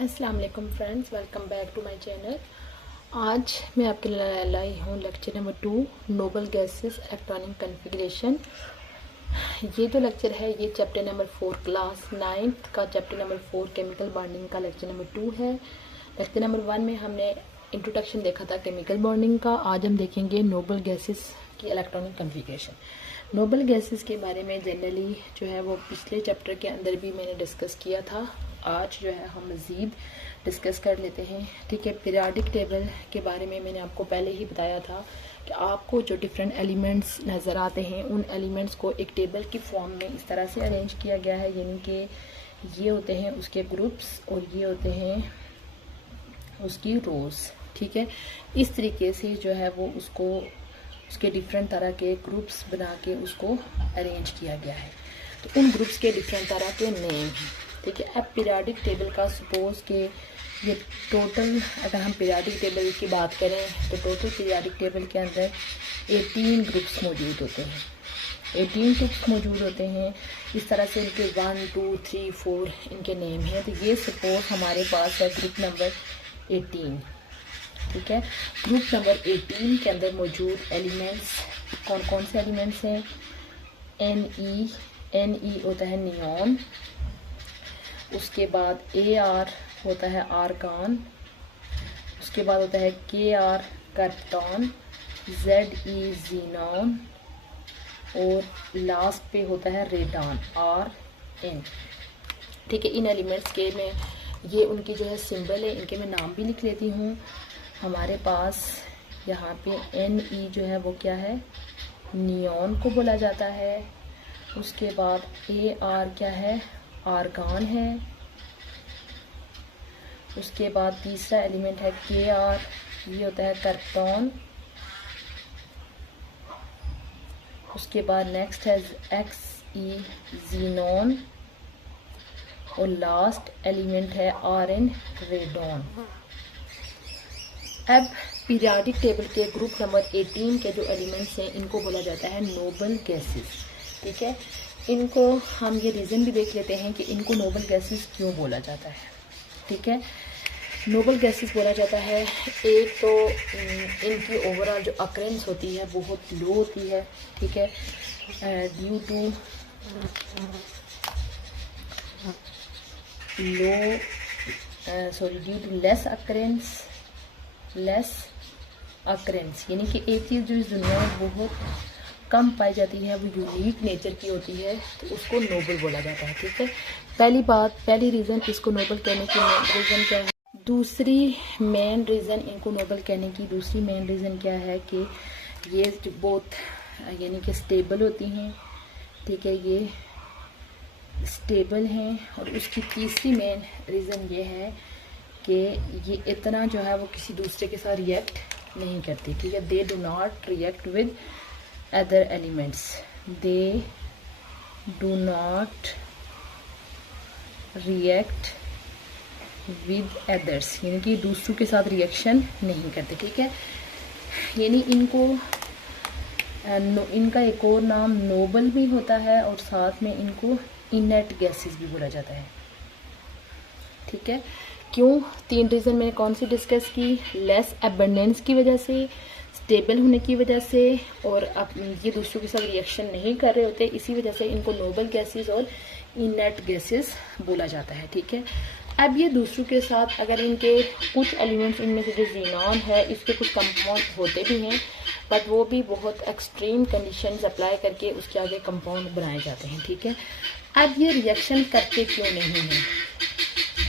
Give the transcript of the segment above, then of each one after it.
अस्सलाम वालेकुम friends, welcome back to my channel. आज मैं आपके लिए लाई हूँ lecture number 2 noble gases electronic configuration. ये जो लेक्चर है ये चैप्टर नंबर 4 क्लास 9th का चैप्टर नंबर 4 केमिकल बॉन्डिंग का लेक्चर नंबर 2 है। लेक्चर नंबर 1 में हमने इंट्रोडक्शन देखा था केमिकल बॉन्डिंग का। आज हम देखेंगे नोबल गैसेस की इलेक्ट्रॉनिक कॉन्फ़िगरेशन। नोबल गैसेस के बारे में जनरली जो है वो पिछले चैप्टर के अंदर भी मैंने डिस्कस किया था। आज जो है हम मज़ीद डिस्कस कर लेते हैं। ठीक है, पीरियोडिक टेबल के बारे में मैंने आपको पहले ही बताया था कि आपको जो डिफरेंट एलिमेंट्स नज़र आते हैं उन एलिमेंट्स को एक टेबल की फॉर्म में इस तरह से अरेंज किया गया है, यानी कि ये होते हैं उसके ग्रुप्स और ये होते हैं उसकी रोज़। ठीक है, इस तरीके से जो है वो उसको उसके डिफरेंट तरह के ग्रुप्स बना के उसको अरेंज किया गया है। तो उन ग्रुप्स के डिफरेंट तरह के नेम हैं। ठीक है, अब पीरियोडिक टेबल का सपोज के ये टोटल, अगर हम पीरियोडिक टेबल की बात करें तो टोटल पीरियोडिक टेबल के अंदर 18 ग्रुप्स मौजूद होते हैं। 18 ग्रुप्स मौजूद होते हैं। इस तरह से इनके 1, 2, 3, 4 इनके नेम हैं। तो ये सपोज हमारे पास है ग्रुप नंबर 18। ठीक है, ग्रुप नंबर 18 के अंदर मौजूद एलिमेंट्स कौन कौन से एलिमेंट्स हैं? Ne होता है नियॉन, उसके बाद Ar होता है आर्गॉन, उसके बाद होता है Kr कार्बन, Ze ज़ीनॉन और लास्ट पे होता है रेडॉन Rn। ठीक है, इन एलिमेंट्स के मैं ये उनकी जो है सिंबल है, इनके मैं नाम भी लिख लेती हूँ। हमारे पास यहाँ पे Ne जो है वो क्या है? नियॉन को बोला जाता है। उसके बाद Ar क्या है? आर्गॉन है। उसके बाद तीसरा एलिमेंट है Kr, ये होता है कार्बन। उसके बाद नेक्स्ट है Xe ज़ीनॉन और लास्ट एलिमेंट है Rn रेडॉन। अब पीरियोडिक टेबल के ग्रुप नंबर 18 के जो एलिमेंट्स हैं इनको बोला जाता है नोबल गैसेस। ठीक है, इनको हम ये रीज़न भी देख लेते हैं कि इनको नोबल गैसेस क्यों बोला जाता है। ठीक है, नोबल गैसेस बोला जाता है, एक तो इनकी ओवरऑल जो अकरेंस होती है बहुत लो होती है। ठीक है, ड्यू टू लेस अकरेंस, यानी कि एक चीज़ जो इस दुनिया में बहुत कम पाई जाती है वो यूनिक नेचर की होती है, तो उसको नोबल बोला जाता है। ठीक है, पहली रीज़न इसको नोबल कहने की रीज़न क्या है? दूसरी मेन रीज़न इनको नोबल कहने की दूसरी मेन रीज़न क्या है कि ये जो बहुत यानी कि स्टेबल होती हैं। ठीक है, ये स्टेबल हैं। और उसकी तीसरी मेन रीज़न ये है कि ये इतना जो है वो किसी दूसरे के साथ रिएक्ट नहीं करती। ठीक है, they do not react with other elements, they do not react with others, यानी कि दूसरों के साथ रिएक्शन नहीं करते। ठीक है, यानी इनका एक और नाम नोबल भी होता है और साथ में इनको इनर्ट गैसेस भी बोला जाता है। ठीक है, क्यों? 3 रीज़न मैंने कौन सी डिस्कस की? लेस एबंडेंस की वजह से, स्टेबल होने की वजह से, और अब ये दूसरों के साथ रिएक्शन नहीं कर रहे होते, इसी वजह से इनको नोबल गैसेस और इनर्ट गैसेस बोला जाता है। ठीक है, अब ये दूसरों के साथ अगर इनके कुछ एलिमेंट्स, इनमें से जो ज़ीनॉन है इसके कुछ कंपाउंड होते भी हैं, बट वो भी बहुत एक्सट्रीम कंडीशंस अप्लाई करके उसके आगे कंपाउंड बनाए जाते हैं। ठीक है, अब ये रिएक्शन करते क्यों नहीं हैं?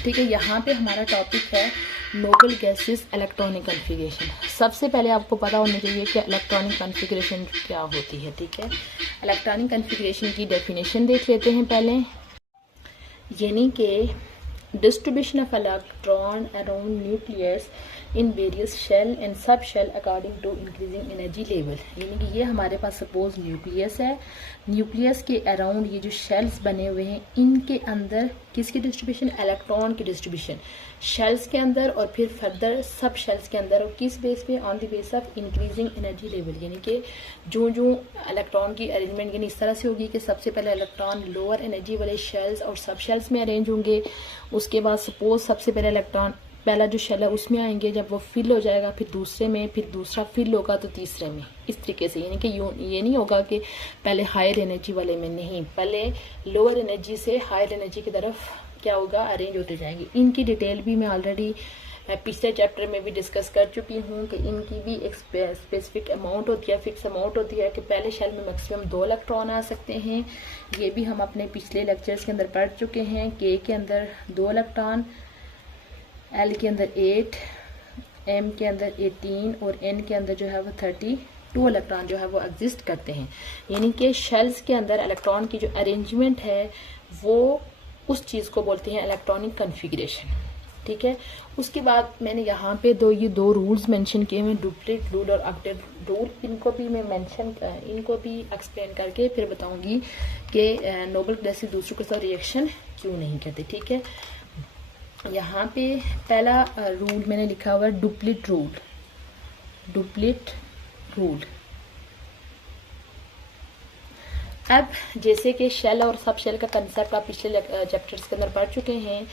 ठीक है, यहाँ पे हमारा टॉपिक है नोबल गैसेस इलेक्ट्रॉनिक कॉन्फ़िगरेशन। सबसे पहले आपको पता होना चाहिए कि इलेक्ट्रॉनिक कॉन्फ़िगरेशन क्या होती है। ठीक है, इलेक्ट्रॉनिक कॉन्फ़िगरेशन की डेफिनेशन देख लेते हैं पहले, यानी कि distribution of electron around nucleus in various shell and sub shell according to increasing energy level. यानी कि ये हमारे पास सपोज न्यूक्लियस है, न्यूक्लियस के अराउंड ये जो शेल्स बने हुए हैं इनके अंदर किसकी डिस्ट्रीब्यूशन, इलेक्ट्रॉन की डिस्ट्रीब्यूशन शेल्स के अंदर और फिर फर्दर सब शेल्स के अंदर, और किस बेस पे, on the base of increasing energy level, यानी कि जो जो इलेक्ट्रॉन की अरेंजमेंट यानी इस तरह से होगी कि सबसे पहले इलेक्ट्रॉन लोअर एनर्जी वाले शेल्स और सब शेल्स में अरेंज होंगे, उसके बाद सपोज सबसे पहले इलेक्ट्रॉन पहला जो शेल है उसमें आएंगे, जब वो फिल हो जाएगा फिर दूसरे में, फिर दूसरा फिल होगा तो तीसरे में, इस तरीके से, यानी कि ये नहीं होगा कि पहले हायर एनर्जी वाले में, नहीं, पहले लोअर एनर्जी से हायर एनर्जी की तरफ क्या होगा, अरेंज होते जाएंगे। इनकी डिटेल भी मैं ऑलरेडी पिछले चैप्टर में भी डिस्कस कर चुकी हूँ कि इनकी भी एक स्पेसिफिक अमाउंट होती है, फिक्स अमाउंट होती है कि पहले शेल में मैक्सिमम 2 इलेक्ट्रॉन आ सकते हैं। ये भी हम अपने पिछले लेक्चर्स के अंदर पढ़ चुके हैं। के अंदर 2 इलेक्ट्रॉन, एल के अंदर 8, एम के अंदर 18 और एन के अंदर जो है वो 32 इलेक्ट्रॉन जो है वो एग्जिस्ट करते हैं। यानी कि शेल्स के अंदर इलेक्ट्रॉन की जो अरेंजमेंट है वो उस चीज़ को बोलते हैं इलेक्ट्रॉनिक कन्फिगरेशन, ठीक है। उसके बाद मैंने यहाँ पे ये दो रूल्स मेंशन किए हैं, डुप्लीट रूल और ऑक्टेट रूल। इनको भी मैं इनको भी एक्सप्लेन करके फिर बताऊंगी कि नोबल गैसेस दूसरों के साथ रिएक्शन क्यों नहीं करते, ठीक है। यहाँ पे पहला रूल मैंने लिखा हुआ है डुप्लीट रूल। डुप्लीट रूल, अब जैसे कि शेल और सब शेल का कंसेप्ट आप पिछले चैप्टर्स के अंदर पढ़ चुके हैं।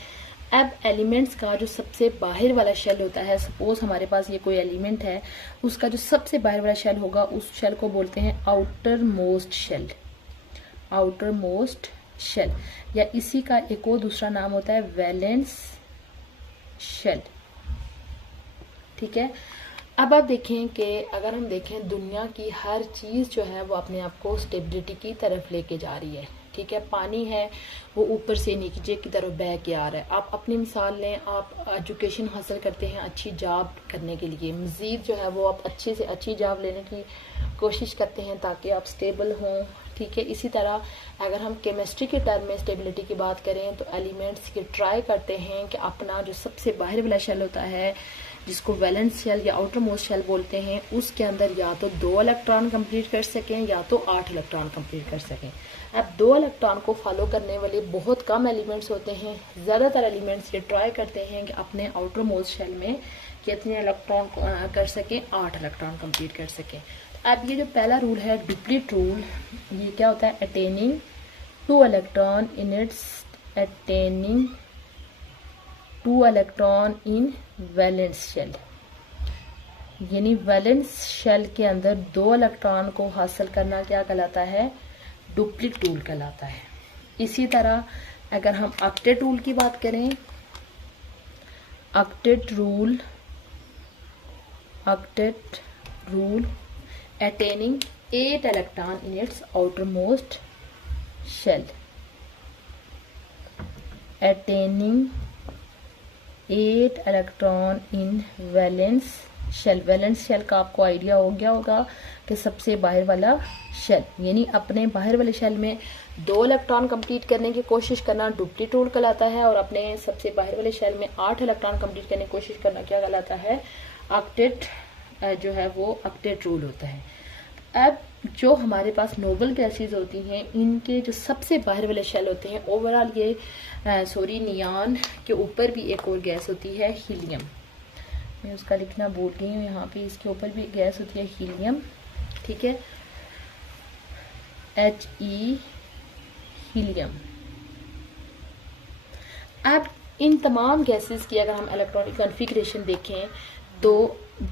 अब एलिमेंट्स का जो सबसे बाहर वाला शेल होता है, सपोज हमारे पास ये कोई एलिमेंट है, उसका जो सबसे बाहर वाला शेल होगा उस शेल को बोलते हैं outermost shell. Outermost shell, या इसी का एक और दूसरा नाम होता है वैलेंस शेल, ठीक है। अब आप देखें कि अगर हम देखें दुनिया की हर चीज़ जो है वो अपने आप को स्टेबिलिटी की तरफ लेके जा रही है, ठीक है। पानी है वो ऊपर से नीचे की तरफ बह के आ रहा है। आप अपनी मिसाल लें, आप एजुकेशन हासिल करते हैं अच्छी जॉब करने के लिए, मज़ीद जो है वो आप अच्छी से अच्छी जॉब लेने की कोशिश करते हैं ताकि आप स्टेबल हों, ठीक है। इसी तरह अगर हम केमिस्ट्री के टर्म में स्टेबिलिटी की बात करें तो एलिमेंट्स के ट्राई करते हैं कि अपना जो सबसे बाहर वाला शेल होता है जिसको वैलेंस शेल या आउटर मोस्ट शेल बोलते हैं, उसके अंदर या तो 2 इलेक्ट्रॉन कंप्लीट कर सकें या तो 8 इलेक्ट्रॉन कंप्लीट कर सकें। अब 2 इलेक्ट्रॉन को फॉलो करने वाले बहुत कम एलिमेंट्स होते हैं। ज़्यादातर एलिमेंट्स ये ट्राई करते हैं कि अपने आउटर मोस्ट शेल में कितने इलेक्ट्रॉन कर सकें, 8 इलेक्ट्रॉन कंप्लीट कर सकें। अब ये जो पहला रूल है डुप्लीट रूल, ये क्या होता है, attaining 2 electron in its, attaining 2 electron in valence shell, यानी वैलेंस शेल के अंदर 2 इलेक्ट्रॉन को हासिल करना क्या कहलाता है, डुप्लीट रूल कहलाता है। इसी तरह अगर हम ऑक्टेट रूल की बात करें, octet rule attaining 8 electron in its outermost shell, attaining 8 electron in valence shell. Valence shell का आपको आइडिया हो गया होगा कि सबसे बाहर वाला शेल, यानी अपने बाहर वाले शेल में 2 इलेक्ट्रॉन कंप्लीट करने की कोशिश करना डुप्लीट रूल कहलाता है, और अपने सबसे बाहर वाले शेल में 8 इलेक्ट्रॉन कंप्लीट करने की कोशिश करना क्या कहलाता है, ऑक्टेट जो है वो ऑक्टेट रूल होता है। अब जो हमारे पास नोबल गैसेस होती हैं, इनके जो सबसे बाहर वाले शेल होते हैं, ओवरऑल ये नियॉन के ऊपर भी एक और गैस होती है हीलियम, मैं उसका लिखना भूल गई हूँ, यहाँ पे इसके ऊपर भी गैस होती है हीलियम, ठीक है, He, हीलियम। अब इन तमाम गैसेस की अगर हम इलेक्ट्रॉनिक कॉन्फ़िगरेशन देखें तो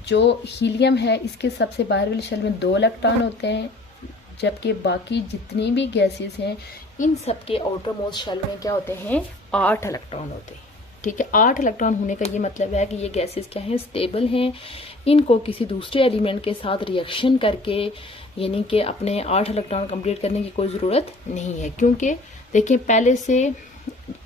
जो हीलियम है इसके सबसे बाहर वाले शेल में 2 इलेक्ट्रॉन होते हैं, जबकि बाकी जितनी भी गैसेस हैं इन सब के आउटर मोस्ट शेल में क्या होते हैं, 8 इलेक्ट्रॉन होते हैं, ठीक है। 8 इलेक्ट्रॉन होने का ये मतलब है कि ये गैसेस क्या हैं, स्टेबल हैं। इनको किसी दूसरे एलिमेंट के साथ रिएक्शन करके यानी कि अपने 8 इलेक्ट्रॉन कंप्लीट करने की कोई ज़रूरत नहीं है, क्योंकि देखिए पहले से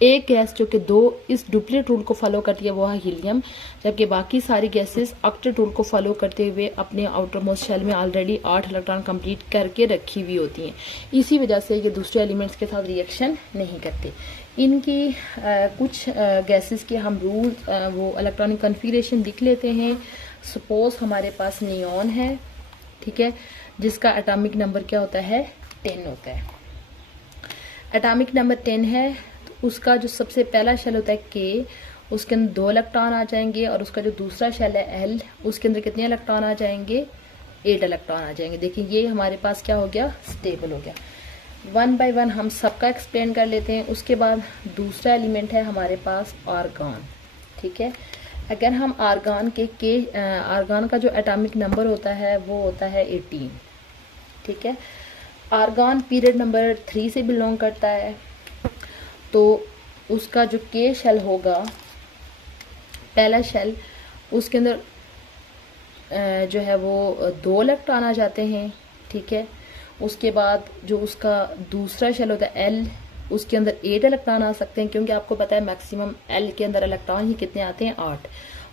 एक गैस जो कि 2 इस डुप्लीट रूल को फॉलो करती है वो है हीलियम, जबकि बाकी सारी गैसेस ऑक्टेट रूल को फॉलो करते हुए अपने आउटर मोस्ट शेल में ऑलरेडी 8 इलेक्ट्रॉन कंप्लीट करके रखी हुई होती हैं। इसी वजह से ये दूसरे एलिमेंट्स के साथ रिएक्शन नहीं करते। इनकी कुछ गैसेस के हम रूल वो इलेक्ट्रॉनिक कॉन्फ़िगरेशन लिख लेते हैं। सपोज हमारे पास नियॉन है, ठीक है, जिसका एटॉमिक नंबर क्या होता है, 10 होता है। एटॉमिक नंबर 10 है तो उसका जो सबसे पहला शेल होता है के, उसके अंदर 2 इलेक्ट्रॉन आ जाएंगे, और उसका जो दूसरा शेल है एल, उसके अंदर कितने इलेक्ट्रॉन आ जाएंगे, 8 इलेक्ट्रॉन आ जाएंगे। देखिए ये हमारे पास क्या हो गया, स्टेबल हो गया। 1 बाय 1 हम सबका एक्सप्लेन कर लेते हैं। उसके बाद दूसरा एलिमेंट है हमारे पास आर्गन, ठीक है। अगर हम आर्गन आर्गन का जो एटॉमिक नंबर होता है वो होता है 18, ठीक है। आर्गन पीरियड नंबर 3 से बिलोंग करता है, तो उसका जो के शेल होगा, पहला शेल, उसके अंदर जो है वो 2 इलेक्ट्रॉन आ जाते हैं, ठीक है। उसके बाद जो उसका दूसरा शेल होता है एल, उसके अंदर 8 इलेक्ट्रॉन आ सकते हैं, क्योंकि आपको पता है मैक्सिमम एल के अंदर इलेक्ट्रॉन ही कितने आते हैं, 8।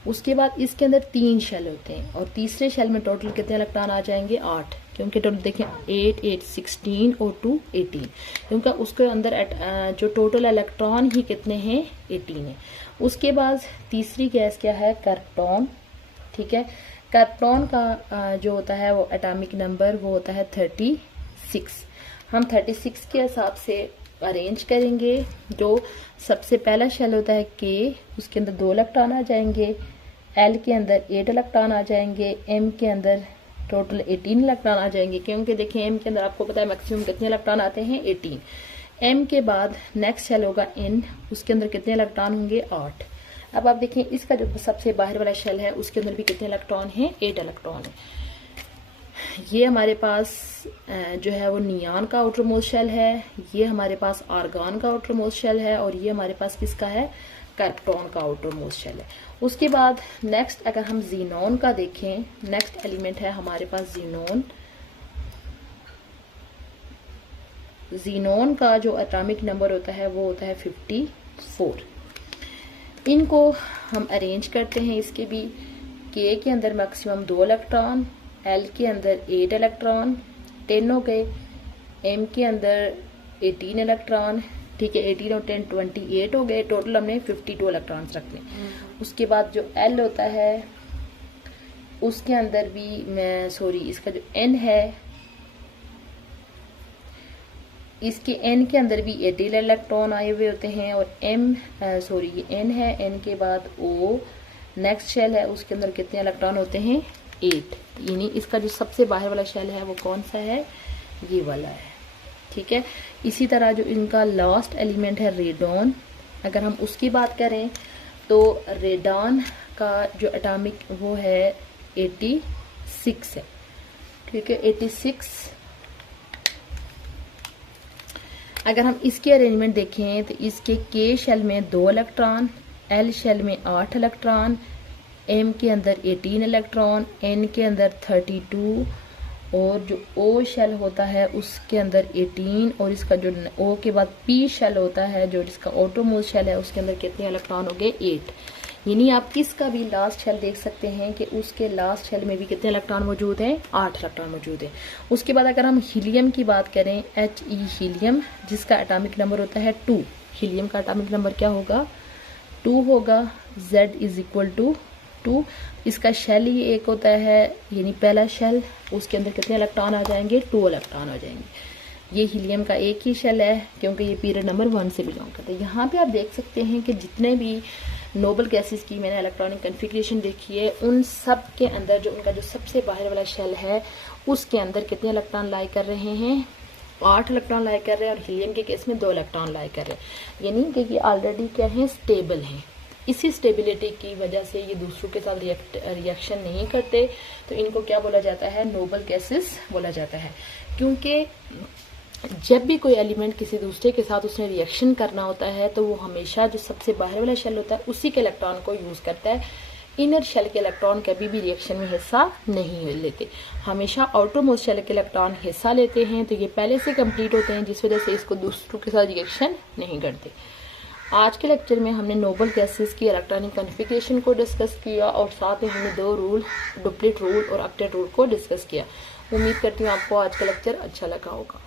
उसके बाद इसके अंदर 3 शेल होते हैं, और तीसरे शेल में टोटल कितने इलेक्ट्रॉन आ जाएंगे, 8, क्योंकि टोटल देखें 8 8 16 और 2 18, क्योंकि उसके अंदर जो टोटल इलेक्ट्रॉन ही कितने हैं, 18 है। उसके बाद तीसरी गैस क्या है, कार्बन, ठीक है। कार्बन का जो होता है वो एटॉमिक नंबर वो होता है 36। हम 36 के हिसाब से अरेंज करेंगे। जो सबसे पहला शेल होता है के, उसके अंदर 2 इलेक्ट्रॉन आ जाएंगे, एल के अंदर 8 इलेक्ट्रॉन आ जाएंगे, एम के अंदर टोटल 18 इलेक्ट्रॉन आ जाएंगे, क्योंकि देखिए एम के अंदर आपको पता है मैक्सिमम कितने इलेक्ट्रॉन आते हैं, 18। एम के बाद नेक्स्ट शेल होगा एन, उसके अंदर कितने इलेक्ट्रॉन होंगे, 8। अब आप देखें इसका जो सबसे बाहर वाला शेल है उसके अंदर भी कितने इलेक्ट्रॉन हैं, 8 इलेक्ट्रॉन है। ये हमारे पास जो है वो नियान का आउटर मोस्ट शेल है, ये हमारे पास आर्गन का आउटर मोस्ट शेल है, और ये हमारे पास किसका है, कार्बन का आउटर मोस्ट शेल है। उसके बाद नेक्स्ट अगर हम जीनोन का देखें, नेक्स्ट एलिमेंट है हमारे पास जीनोन। जीनोन का जो एटॉमिक नंबर होता है वो होता है 54। इनको हम अरेंज करते हैं, इसके भी के अंदर मैक्सिमम 2 इलेक्ट्रॉन, एल के अंदर 8 इलेक्ट्रॉन, 10 हो गए, एम के अंदर 18 इलेक्ट्रॉन, ठीक है। 18 और 10 28 हो गए, टोटल हमने 52 इलेक्ट्रॉन्स रखने। उसके बाद जो एल होता है उसके अंदर भी इसका जो एन है, इसके एन के अंदर भी 18 इलेक्ट्रॉन आए हुए होते हैं, और ये एन है, एन के बाद ओ नेक्स्ट शेल है, उसके अंदर कितने इलेक्ट्रॉन होते हैं, 8। यानी इसका जो सबसे बाहर वाला शेल है वो कौन सा है, ये वाला है, ठीक है। इसी तरह जो इनका लास्ट एलिमेंट है रेडॉन, अगर हम उसकी बात करें तो रेडॉन का जो एटॉमिक वो है 86 है, ठीक है, 86। अगर हम इसके अरेंजमेंट देखें तो इसके के शेल में 2 इलेक्ट्रॉन, एल शेल में 8 इलेक्ट्रॉन, एम के अंदर 18 इलेक्ट्रॉन, एन के अंदर 32, और जो ओ शेल होता है उसके अंदर 18, और इसका जो ओ के बाद पी शेल होता है जो जिसका ऑटोमोस्ट शेल है उसके अंदर कितने इलेक्ट्रॉन हो गए, 8। यानी आप किसका भी लास्ट शेल देख सकते हैं कि उसके लास्ट शेल में भी कितने इलेक्ट्रॉन मौजूद हैं, 8 इलेक्ट्रॉन मौजूद है। उसके बाद अगर हम हीलियम की बात करें, He हीलियम, जिसका एटॉमिक नंबर होता है 2, हीलियम का एटॉमिक नंबर क्या होगा, 2 होगा। Z = 2। इसका शेल ही एक होता है, यानी पहला शेल, उसके अंदर कितने इलेक्ट्रॉन आ जाएंगे, 2 इलेक्ट्रॉन आ जाएंगे। ये हीलियम का एक ही शेल है, क्योंकि ये पीरियड नंबर 1 से बिलोंग करता है। यहाँ पे आप देख सकते हैं कि जितने भी नोबल गैसेस की मैंने इलेक्ट्रॉनिक कन्फिग्रेशन देखी है, उन सब के अंदर जो उनका जो सबसे बाहर वाला शेल है उसके अंदर कितने इलेक्ट्रॉन लाई कर रहे हैं, 8 इलेक्ट्रॉन लाई कर रहे हैं, और हीलियम के केस में 2 इलेक्ट्रॉन लाई कर रहे हैं। यानी कि ये ऑलरेडी क्या है, स्टेबल हैं। इसी स्टेबिलिटी की वजह से ये दूसरों के साथ रिएक्शन नहीं करते, तो इनको क्या बोला जाता है, नोबल गैसेस बोला जाता है। क्योंकि जब भी कोई एलिमेंट किसी दूसरे के साथ उसने रिएक्शन करना होता है तो वो हमेशा जो सबसे बाहर वाला शेल होता है उसी के इलेक्ट्रॉन को यूज करता है। इनर शेल के इलेक्ट्रॉन कभी भी रिएक्शन में हिस्सा नहीं लेते, हमेशा आउटर मोस्ट शेल के इलेक्ट्रॉन हिस्सा लेते हैं, तो ये पहले से कंप्लीट होते हैं, जिस वजह से इसको दूसरों के साथ रिएक्शन नहीं करते। आज के लेक्चर में हमने नोबल गैसेस की इलेक्ट्रॉनिक कॉन्फ़िगरेशन को डिस्कस किया, और साथ में हमने 2 रूल, डुप्लेट रूल और ऑक्टेट रूल को डिस्कस किया। उम्मीद करती हूँ आपको आज का लेक्चर अच्छा लगा होगा।